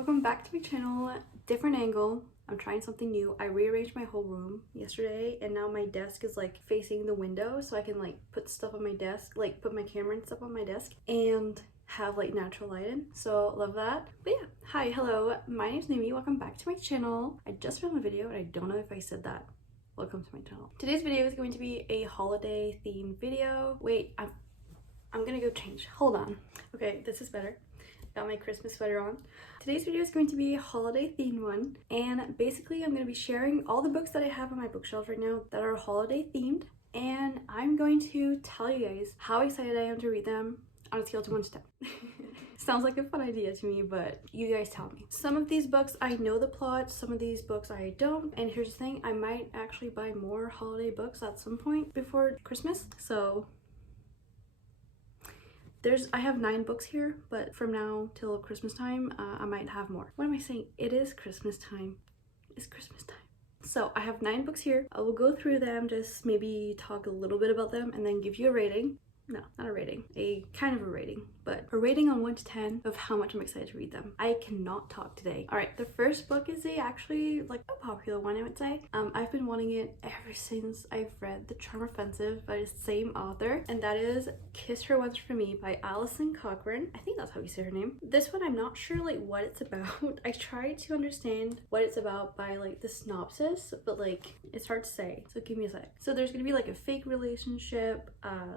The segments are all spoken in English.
welcome back to my channel. Different angle. I'm trying something new. I rearranged my whole room yesterday and now my desk is like facing the window so I can like put stuff on my desk, like put my camera and stuff on my desk and have like natural lighting. So love that. But yeah, hi, hello, my name's Nimi. Welcome back to my channel. I just filmed a video and I don't know if I said that. Welcome to my channel. Today's video is going to be a holiday themed video. Wait, I'm gonna go change. Hold on. Okay, this is better. Got my Christmas sweater on. Today's video is going to be a holiday themed one, and basically I'm going to be sharing all the books that I have on my bookshelf right now that are holiday themed, and I'm going to tell you guys how excited I am to read them on a scale to 1 to 10. Sounds like a fun idea to me, but you guys tell me. Some of these books I know the plot, some of these books I don't, and here's the thing, I might actually buy more holiday books at some point before Christmas, so I have 9 books here, but from now till Christmas time, I might have more. What am I saying? It is Christmas time. It's Christmas time. So I have 9 books here. I will go through them, just maybe talk a little bit about them and then give you a rating. No, not a rating. A kind of a rating, but a rating on 1 to 10 of how much I'm excited to read them. I cannot talk today. All right, the first book is actually like a popular one, I would say. I've been wanting it ever since I've read The Charm Offensive by the same author, and that is Kiss Her Once For Me by Alison Cochrane. I think that's how you say her name. This one, I'm not sure like what it's about. I tried to understand what it's about by like the synopsis, but like it's hard to say. So give me a sec. So there's gonna be like a fake relationship,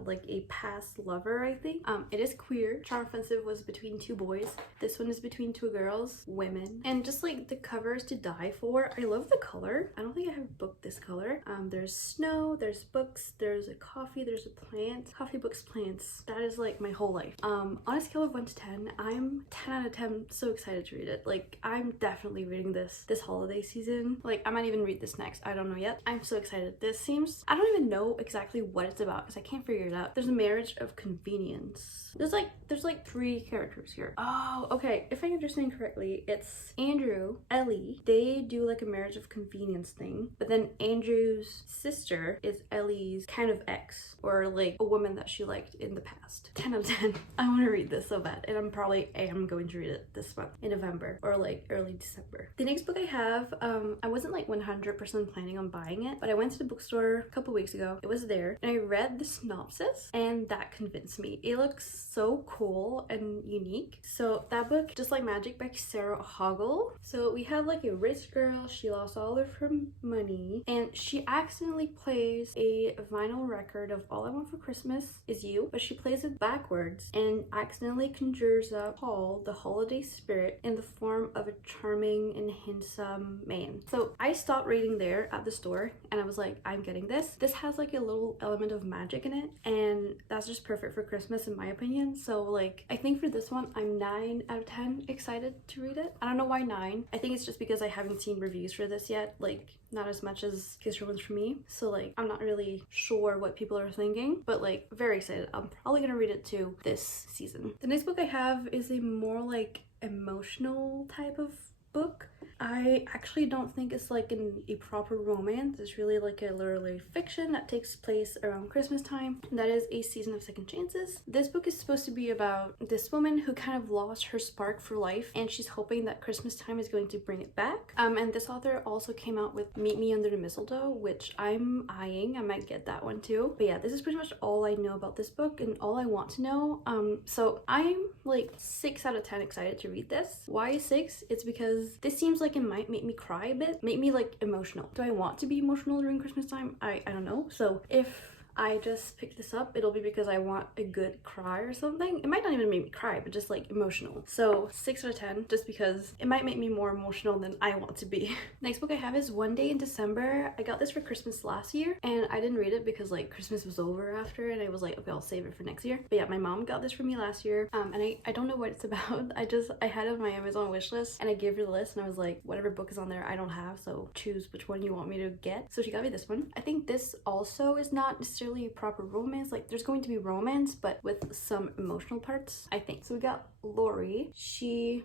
like a past lover, I think. It is queer. Charm Offensive was between 2 boys. This one is between 2 girls, women. And just like the cover is to die for. I love the color. I don't think I have a book this color. There's snow, there's books, there's a coffee, there's a plant. Coffee, books, plants. That is like my whole life. On a scale of 1 to 10, I'm 10 out of 10 so excited to read it. Like I'm definitely reading this holiday season. Like I might even read this next. I don't know yet. I'm so excited. This seems, I don't even know exactly what it's about because I can't figure it out. There's a marriage of convenience. There's like 3 characters here. Oh, okay. If I understand correctly, it's Andrew, Ellie. They do like a marriage of convenience thing, but then Andrew's sister is Ellie's kind of ex, or like a woman that she liked in the past. 10 out of 10. I want to read this so bad, and I am going to read it this month in November or like early December. The next book I have, I wasn't like 100% planning on buying it, but I went to the bookstore a couple weeks ago. It was there, and I read the synopsis, and that convinced me. It looks so cool and unique. So that book, Just Like Magic by Sarah Hoggle. So we have like a rich girl, she lost all of her money, and she accidentally plays a vinyl record of All I Want for Christmas Is You, but she plays it backwards and accidentally conjures up Paul, the holiday spirit, in the form of a charming and handsome man. So I stopped reading there at the store and I was like, I'm getting this. This has like a little element of magic in it, and that's just perfect for Christmas in my opinion. So like I think for this one I'm 9 out of 10 excited to read it. I don't know why 9. I think it's just because I haven't seen reviews for this yet, like not as much as Kiss Her Once For Me, so like I'm not really sure what people are thinking, but like very excited. I'm probably gonna read it too this season. The next book I have is a more like emotional type of book. I actually don't think it's like a proper romance. It's really like a literary fiction that takes place around Christmas time. That is A Season of Second Chances. This book is supposed to be about this woman who kind of lost her spark for life, and she's hoping that Christmas time is going to bring it back. And this author also came out with Meet Me Under the Mistletoe, which I'm eyeing. I might get that one too. But yeah, this is pretty much all I know about this book and all I want to know. So I'm like 6 out of 10 excited to read this. Why 6? It's because this seems like it might make me cry a bit, make me like emotional. Do I want to be emotional during Christmas time? I don't know. So if I just picked this up, it'll be because I want a good cry or something. It might not even make me cry, but just like emotional. So 6 out of 10, just because it might make me more emotional than I want to be. Next book I have is One Day in December. I got this for Christmas last year and I didn't read it because like Christmas was over after, and I was like, okay, I'll save it for next year. But yeah, my mom got this for me last year, and I don't know what it's about. I had it on my Amazon wish list and I gave her the list and I was like, whatever book is on there I don't have, so choose which one you want me to get. So she got me this one. I think this also is not necessarily a proper romance. Like there's going to be romance, but with some emotional parts, I think. So we got Lori. She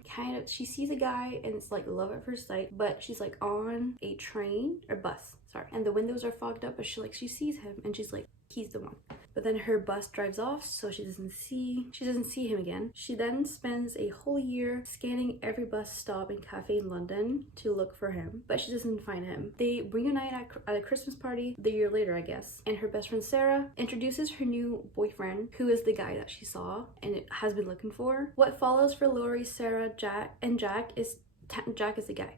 sees a guy and it's like love at first sight, but she's like on a train or bus, sorry, and the windows are fogged up, but she sees him and she's like, he's the one. But then her bus drives off, so she doesn't see him again. She then spends a whole year scanning every bus stop and cafe in London to look for him, but she doesn't find him. They reunite at a Christmas party the year later, I guess, and her best friend Sarah introduces her new boyfriend, who is the guy that she saw and has been looking for. What follows for Laurie, Sarah, Jack is the guy.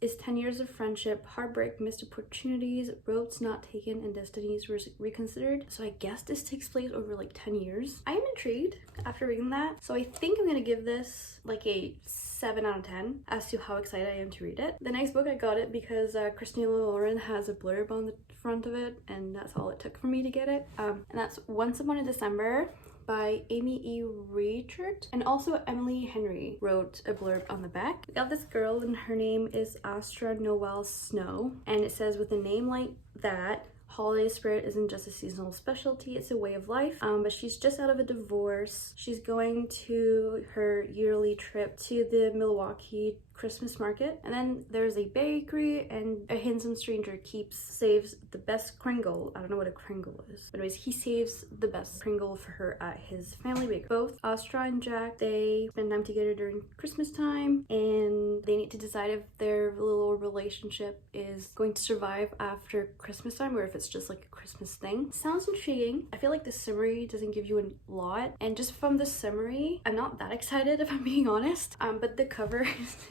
Is 10 years of friendship, heartbreak, missed opportunities, roads not taken, and destinies reconsidered. So I guess this takes place over like 10 years. I am intrigued after reading that. So I think I'm gonna give this like a 7 out of 10 as to how excited I am to read it. The next book, I got it because Christina Lauren has a blurb on the front of it, and that's all it took for me to get it. And that's Once Upon a December by Amy E. Reichert, and also Emily Henry wrote a blurb on the back. We got this girl and her name is Astra Noel Snow, and it says, with a name like that, holiday spirit isn't just a seasonal specialty, it's a way of life. But she's just out of a divorce. She's going to her yearly trip to the Milwaukee Christmas market, and then there's a bakery, and a handsome stranger saves the best Kringle. I don't know what a Kringle is, but anyways, he saves the best Kringle for her at his family bakery. Both Astra and Jack, they spend time together during Christmas time, and they need to decide if their little relationship is going to survive after Christmas time, or if it's just like a Christmas thing. Sounds intriguing. I feel like the summary doesn't give you a lot, and just from the summary, I'm not that excited if I'm being honest. But the cover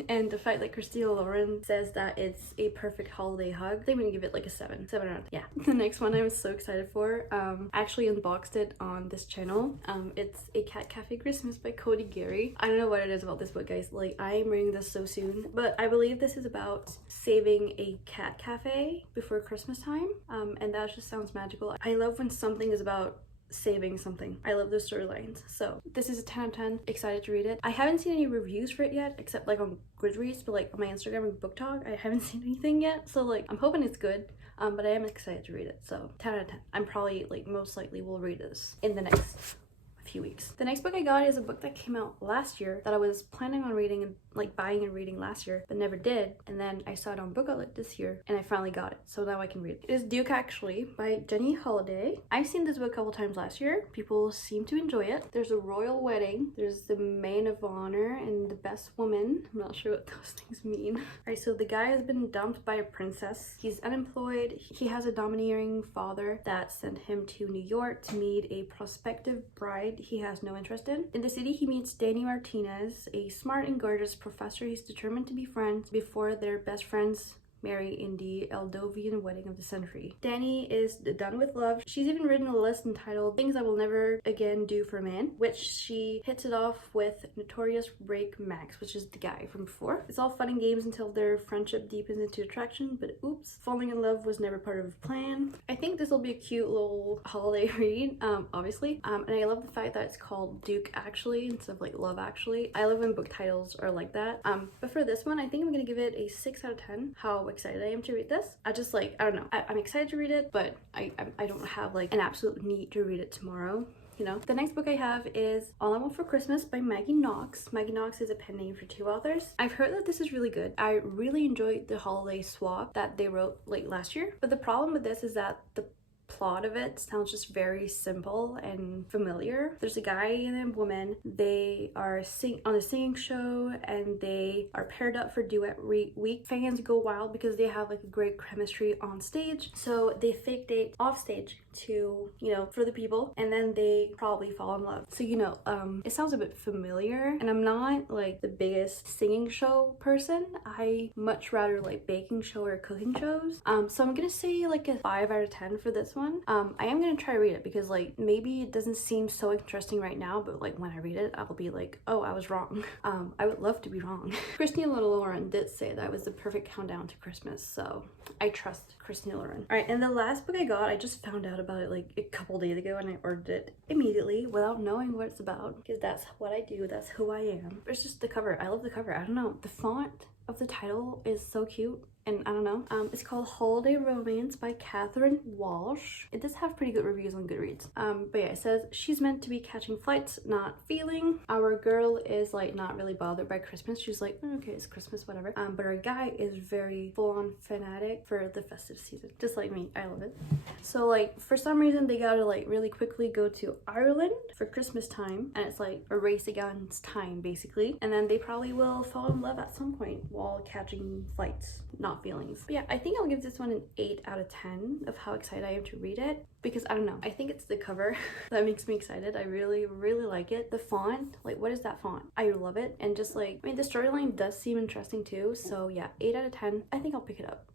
and the fact that Christina Lauren says that it's a perfect holiday hug, I think I'm gonna give it like a 7 out of 10. Yeah. The next one I was so excited for. I actually unboxed it on this channel. It's A Cat Cafe Christmas by Cody Gary. I don't know what it is about this book, guys. Like, I am reading this so soon, but I believe this is about saving a cat cafe before Christmas time, and that just sounds magical. I love when something is about saving something. I love those storylines. So this is a 10 out of 10. Excited to read it. I haven't seen any reviews for it yet, except like on Goodreads, but like on my Instagram and Book Talk, I haven't seen anything yet. So like, I'm hoping it's good. But I am excited to read it. So 10 out of 10. I'm probably like most likely will read this in the next few weeks. The next book I got is a book that came out last year that I was planning on reading and like buying and reading last year, but never did. And then I saw it on Book Outlet this year, and I finally got it. So now I can read it. It is Duke Actually by Jenny Holiday. I've seen this book a couple times last year. People seem to enjoy it. There's a royal wedding. There's the maid of honor and the best woman. I'm not sure what those things mean. Alright, so the guy has been dumped by a princess. He's unemployed. He has a domineering father that sent him to New York to meet a prospective bride he has no interest in. In the city, he meets Danny Martinez, a smart and gorgeous professor he's determined to be friends before they're best friends marry in the Eldovian wedding of the century. Danny is done with love. She's even written a list entitled Things I Will Never Again Do for a Man, which she hits it off with notorious rake Max, which is the guy from before. It's all fun and games until their friendship deepens into attraction, but oops, falling in love was never part of the plan. I think this will be a cute little holiday read, obviously. And I love the fact that it's called Duke Actually instead of like Love Actually. I love when book titles are like that. But for this one, I think I'm gonna give it a 6 out of 10. How excited I am to read this. I just like, I don't know. I'm excited to read it, but I don't have like an absolute need to read it tomorrow. You know. The next book I have is All I Want for Christmas by Maggie Knox. Maggie Knox is a pen name for 2 authors. I've heard that this is really good. I really enjoyed the holiday swap that they wrote like last year. But the problem with this is that the plot of it sounds just very simple and familiar. There's a guy and a woman. They are on a singing show, and they are paired up for duet week. Fans go wild because they have like a great chemistry on stage, so they fake date off stage to, you know, for the people, and then they probably fall in love. So, you know, it sounds a bit familiar, and I'm not like the biggest singing show person. I much rather like baking show or cooking shows. So I'm gonna say like a 5 out of 10 for this one. I am gonna try to read it because like maybe it doesn't seem so interesting right now, but like when I read it, I will be like, oh, I was wrong. I would love to be wrong. Christina Lauren did say that was the perfect countdown to Christmas, so I trust Christina Lauren. All right, and the last book I got, I just found out about it like a couple days ago, and I ordered it immediately without knowing what it's about, because that's what I do, that's who I am. It's just the cover. I love the cover. I don't know, the font of the title is so cute. and I don't know. It's called Holiday Romance by Catherine Walsh. It does have pretty good reviews on Goodreads. But yeah, it says she's meant to be catching flights, not feeling. Our girl is like not really bothered by Christmas. She's like, "Oh, okay, it's Christmas, whatever." But our guy is very full-on fanatic for the festive season, just like me. I love it. So like for some reason they gotta like really quickly go to Ireland for Christmas time, and it's like a race against time basically, and then they probably will fall in love at some point while catching flights, not feelings. But yeah, I think I'll give this one an 8 out of 10 of how excited I am to read it, because I don't know, I think it's the cover that makes me excited. I really like it. The font, like what is that font? I love it. And just like, I mean, the storyline does seem interesting too, so yeah, 8 out of 10. I think I'll pick it up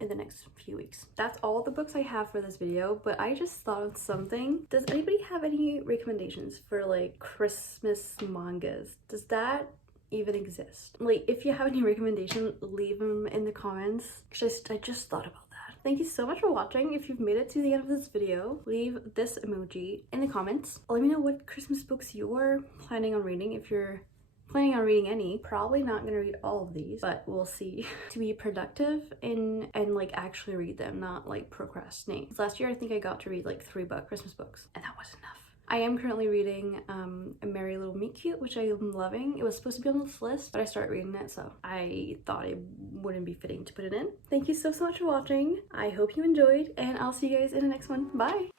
in the next few weeks. That's all the books I have for this video, but I just thought of something. Does anybody have any recommendations for like Christmas mangas? Does that even exist? Like, if you have any recommendation, leave them in the comments, because I just thought about that. Thank you so much for watching. If you've made it to the end of this video, leave this emoji in the comments. Let me know what Christmas books you're planning on reading, if you're planning on reading any. Probably not gonna read all of these, but we'll see. To be productive and like actually read them, not like procrastinate. Last year I think I got to read like 3 Christmas books, and that was enough. I am currently reading A Merry Little Meet Cute, which I am loving. It was supposed to be on this list, but I started reading it, so I thought it wouldn't be fitting to put it in. Thank you so much for watching. I hope you enjoyed, and I'll see you guys in the next one. Bye!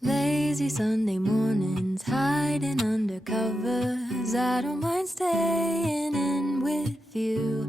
Lazy Sunday mornings, hiding under covers. I don't mind staying in with you.